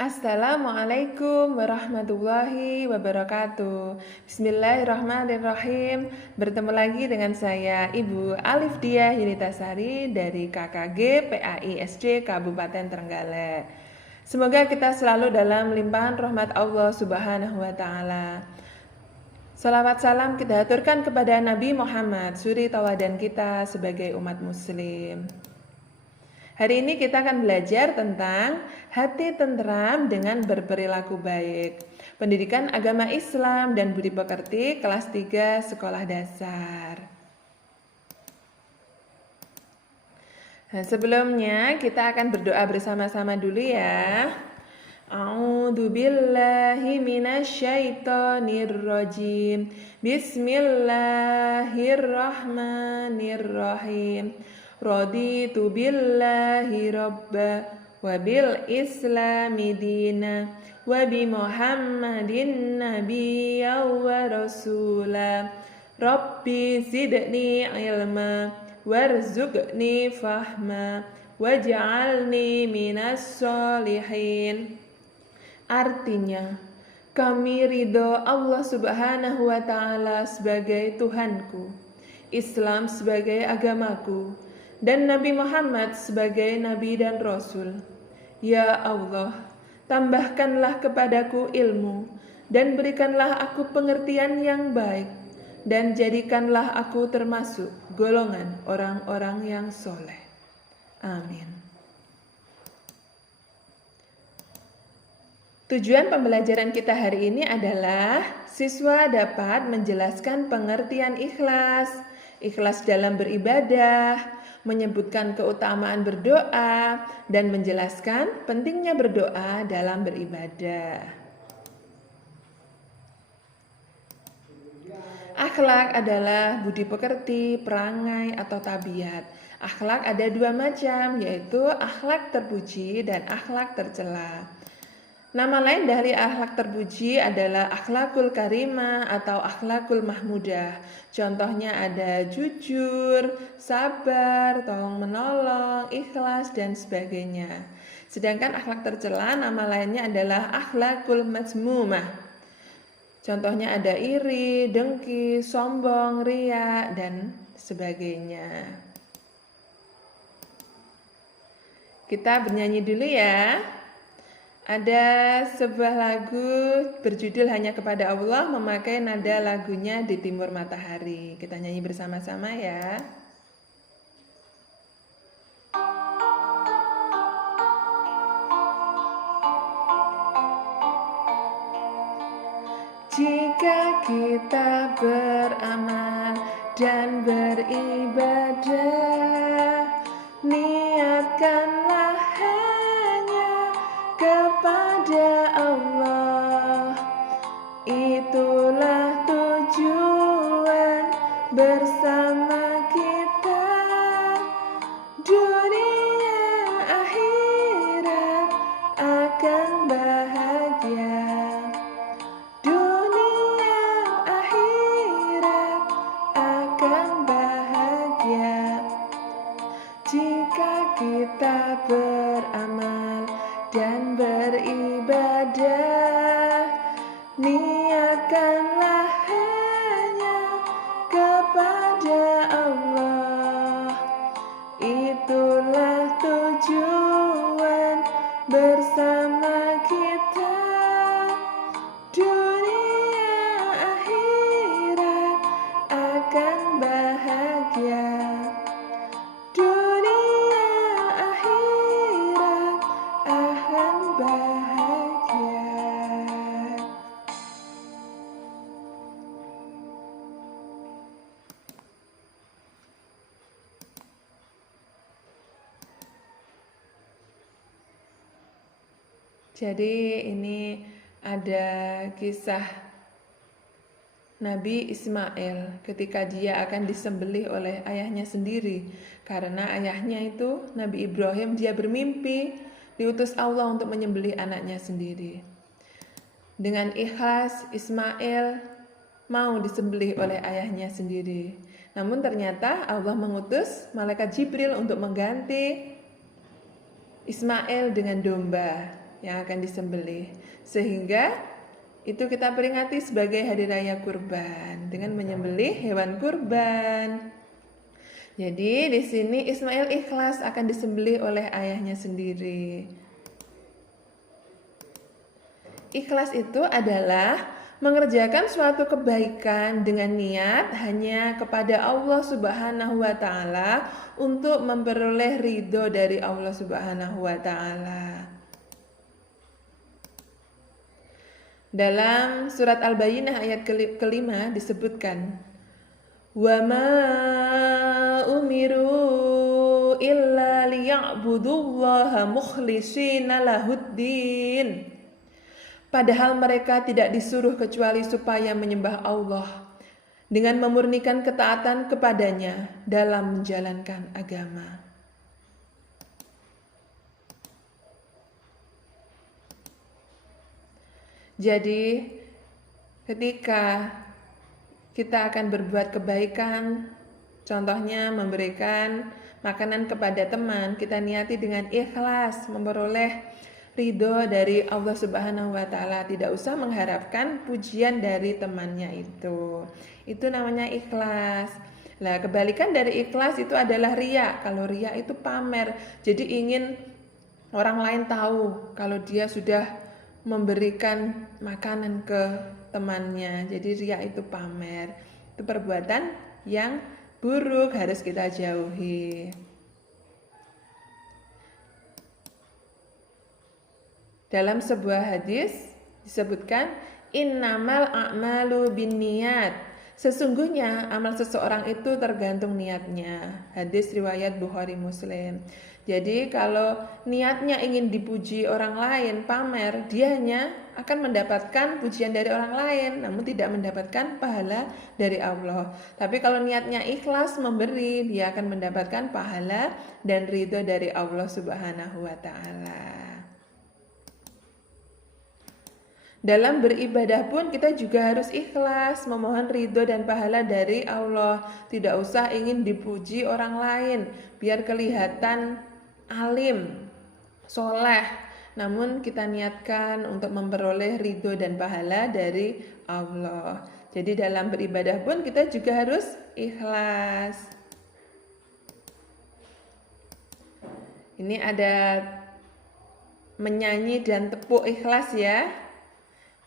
Assalamualaikum warahmatullahi wabarakatuh. Bismillahirrahmanirrahim. Bertemu lagi dengan saya Ibu Alif Diah Yunitasari dari KKG PAI SD Kabupaten Trenggalek. Semoga kita selalu dalam limpahan rahmat Allah Subhanahu wa taala. Salawat salam kita aturkan kepada Nabi Muhammad, suri tauladan kita sebagai umat muslim. Hari ini kita akan belajar tentang hati tentram dengan berperilaku baik. Pendidikan agama Islam dan budi pekerti kelas 3 sekolah dasar. Nah, sebelumnya kita akan berdoa bersama-sama dulu ya. A'udzu billahi minasyaitonir rajim. Bismillahirrahmanirrahim. Raditu billahi rabba wa bil islami dina wa bi muhammadin nabiyya wa rasula. Rabbi zidni ilma warzuqni fahma waj'alni minas solihin. Artinya, kami ridho Allah Subhanahu wa taala sebagai Tuhanku, Islam sebagai agamaku, dan Nabi Muhammad sebagai Nabi dan Rasul. Ya Allah, tambahkanlah kepadaku ilmu, dan berikanlah aku pengertian yang baik, dan jadikanlah aku termasuk golongan orang-orang yang soleh. Amin. Tujuan pembelajaran kita hari ini adalah siswa dapat menjelaskan pengertian ikhlas, ikhlas dalam beribadah, menyebutkan keutamaan berdoa, dan menjelaskan pentingnya berdoa dalam beribadah. Akhlak adalah budi pekerti, perangai, atau tabiat. Akhlak ada dua macam, yaitu akhlak terpuji dan akhlak tercela. Nama lain dari akhlak terpuji adalah akhlakul karimah atau akhlakul mahmudah. Contohnya ada jujur, sabar, tolong menolong, ikhlas, dan sebagainya. Sedangkan akhlak tercela nama lainnya adalah akhlakul mazmumah. Contohnya ada iri, dengki, sombong, riya, dan sebagainya. Kita bernyanyi dulu ya. Ada sebuah lagu berjudul Hanya Kepada Allah, memakai nada lagunya Di Timur Matahari. Kita nyanyi bersama-sama ya. Jika kita beramal dan beribadah, niatkanlah hanya kepada Allah. Itulah tujuan bersama kita, dunia akhirat akan bahagia. Dunia akhirat akan bahagia jika kita beramal dan beribadah. Niatkanlah hanya kepada Allah. Itulah tujuan bersama kita, dunia akhirat akan bahagia. Dunia akhirat akan bahagia. Jadi ini ada kisah Nabi Ismail ketika dia akan disembelih oleh ayahnya sendiri. Karena ayahnya itu Nabi Ibrahim, dia bermimpi diutus Allah untuk menyembelih anaknya sendiri. Dengan ikhlas Ismail mau disembelih oleh ayahnya sendiri. Namun ternyata Allah mengutus malaikat Jibril untuk mengganti Ismail dengan domba yang akan disembelih. Sehingga itu kita peringati sebagai hari raya kurban dengan menyembelih hewan kurban. Jadi di sini Ismail ikhlas akan disembelih oleh ayahnya sendiri. Ikhlas itu adalah mengerjakan suatu kebaikan dengan niat hanya kepada Allah Subhanahu wa taala untuk memperoleh ridho dari Allah Subhanahu wa taala. Dalam surat Al-Bayyinah ayat kelima disebutkan, "Wa ma umiru illa liya'budullaha mukhlishina lahuddin." Padahal mereka tidak disuruh kecuali supaya menyembah Allah dengan memurnikan ketaatan kepadanya dalam menjalankan agama. Jadi, ketika kita akan berbuat kebaikan, contohnya memberikan makanan kepada teman, kita niati dengan ikhlas memperoleh ridho dari Allah Subhanahu wa taala, tidak usah mengharapkan pujian dari temannya itu. Itu namanya ikhlas. Nah, kebalikan dari ikhlas itu adalah riya. Kalau riya itu pamer. Jadi ingin orang lain tahu kalau dia sudah memberikan makanan ke temannya. Jadi riya itu pamer. Itu perbuatan yang buruk, harus kita jauhi. Dalam sebuah hadis disebutkan, innamal a'malu binniyat. Sesungguhnya amal seseorang itu tergantung niatnya. Hadis riwayat Bukhari Muslim. Jadi kalau niatnya ingin dipuji orang lain, pamer, dia hanya akan mendapatkan pujian dari orang lain, namun tidak mendapatkan pahala dari Allah. Tapi kalau niatnya ikhlas memberi, dia akan mendapatkan pahala dan ridho dari Allah Subhanahu wa taala. Dalam beribadah pun kita juga harus ikhlas, memohon ridho dan pahala dari Allah. Tidak usah ingin dipuji orang lain, biar kelihatan alim, soleh. Namun kita niatkan untuk memperoleh ridho dan pahala dari Allah. Jadi dalam beribadah pun kita juga harus ikhlas. Ini ada menyanyi dan tepuk ikhlas ya.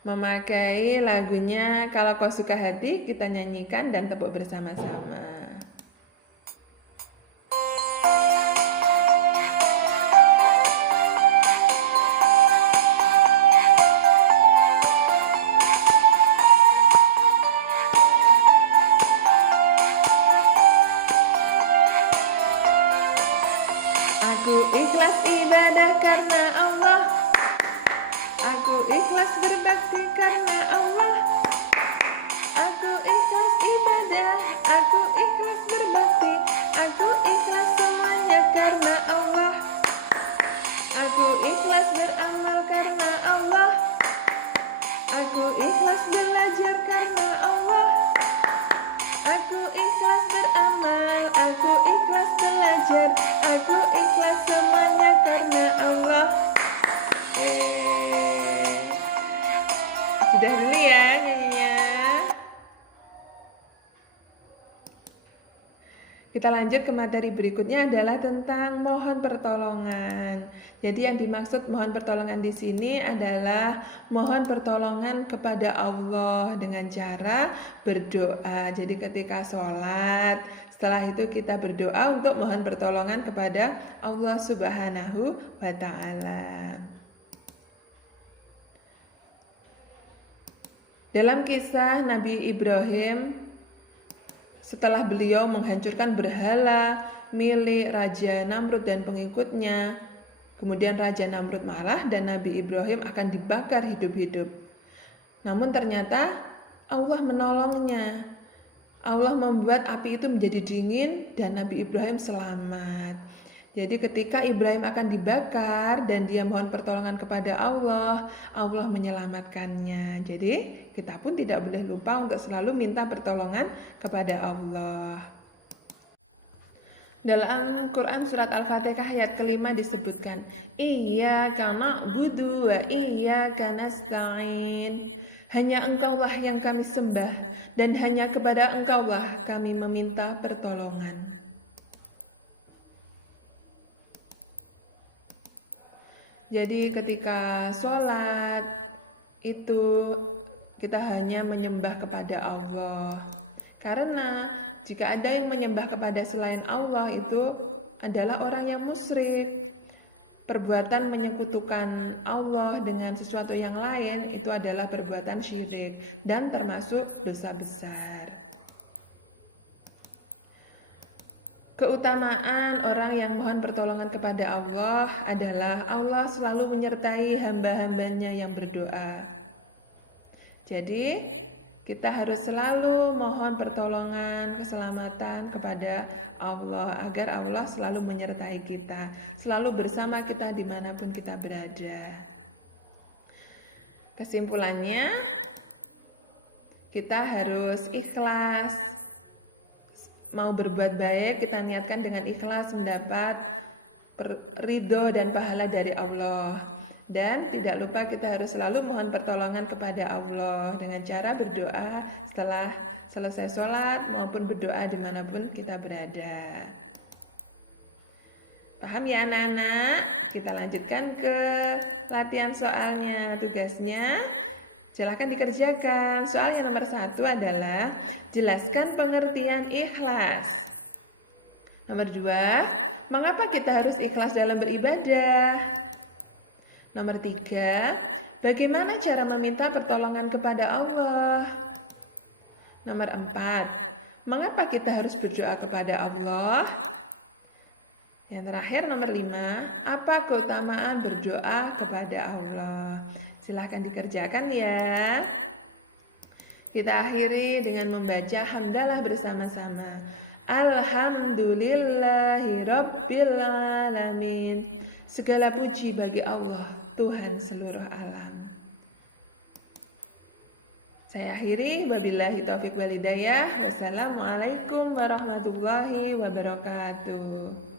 Memakai lagunya Kalau Kau Suka Hati, kita nyanyikan dan tepuk bersama-sama. Aku ikhlas ibadah karena Allah. Aku ikhlas berbakti karena Allah. Aku ikhlas ibadah, aku ikhlas berbakti, aku ikhlas semuanya karena Allah. Aku ikhlas beramal karena Allah. Aku ikhlas belajar karena Allah. Aku ikhlas beramal, aku ikhlas belajar, aku ikhlas semuanya karena Allah. Sudah dulu ya nyanyinya. Kita lanjut ke materi berikutnya adalah tentang mohon pertolongan. Jadi yang dimaksud mohon pertolongan di sini adalah mohon pertolongan kepada Allah dengan cara berdoa. Jadi ketika sholat, setelah itu kita berdoa untuk mohon pertolongan kepada Allah Subhanahu wa ta'ala. Dalam kisah Nabi Ibrahim, setelah beliau menghancurkan berhala milik Raja Namrud dan pengikutnya, kemudian Raja Namrud marah dan Nabi Ibrahim akan dibakar hidup-hidup. Namun ternyata Allah menolongnya. Allah membuat api itu menjadi dingin dan Nabi Ibrahim selamat. Jadi ketika Ibrahim akan dibakar dan dia mohon pertolongan kepada Allah, Allah menyelamatkannya. Jadi kita pun tidak boleh lupa untuk selalu minta pertolongan kepada Allah. Dalam Quran surat Al-Fatihah ayat kelima disebutkan, Iyyaka na'budu wa iyyaka nasta'in. Hanya Engkaulah yang kami sembah dan hanya kepada Engkaulah kami meminta pertolongan. Jadi ketika sholat itu kita hanya menyembah kepada Allah. Karena jika ada yang menyembah kepada selain Allah itu adalah orang yang musyrik. Perbuatan menyekutukan Allah dengan sesuatu yang lain itu adalah perbuatan syirik dan termasuk dosa besar. Keutamaan orang yang mohon pertolongan kepada Allah adalah Allah selalu menyertai hamba-hambanya yang berdoa. Jadi, kita harus selalu mohon pertolongan, keselamatan kepada Allah agar Allah selalu menyertai kita, selalu bersama kita dimanapun kita berada. Kesimpulannya, kita harus ikhlas. Mau berbuat baik, kita niatkan dengan ikhlas mendapat ridho dan pahala dari Allah. Dan tidak lupa kita harus selalu mohon pertolongan kepada Allah dengan cara berdoa setelah selesai sholat maupun berdoa dimanapun kita berada. Paham ya anak-anak? Kita lanjutkan ke latihan soalnya. Tugasnya silahkan dikerjakan. Soal yang nomor 1 adalah jelaskan pengertian ikhlas. Nomor 2, mengapa kita harus ikhlas dalam beribadah? Nomor 3, bagaimana cara meminta pertolongan kepada Allah? Nomor 4, mengapa kita harus berdoa kepada Allah? Yang terakhir nomor 5, apa keutamaan berdoa kepada Allah? Silahkan dikerjakan ya. Kita akhiri dengan membaca hamdalah bersama-sama. Alhamdulillahirabbil alamin. Segala puji bagi Allah, Tuhan seluruh alam. Saya akhiri, wabillahi taufiq wal hidayah. Wassalamualaikum warahmatullahi wabarakatuh.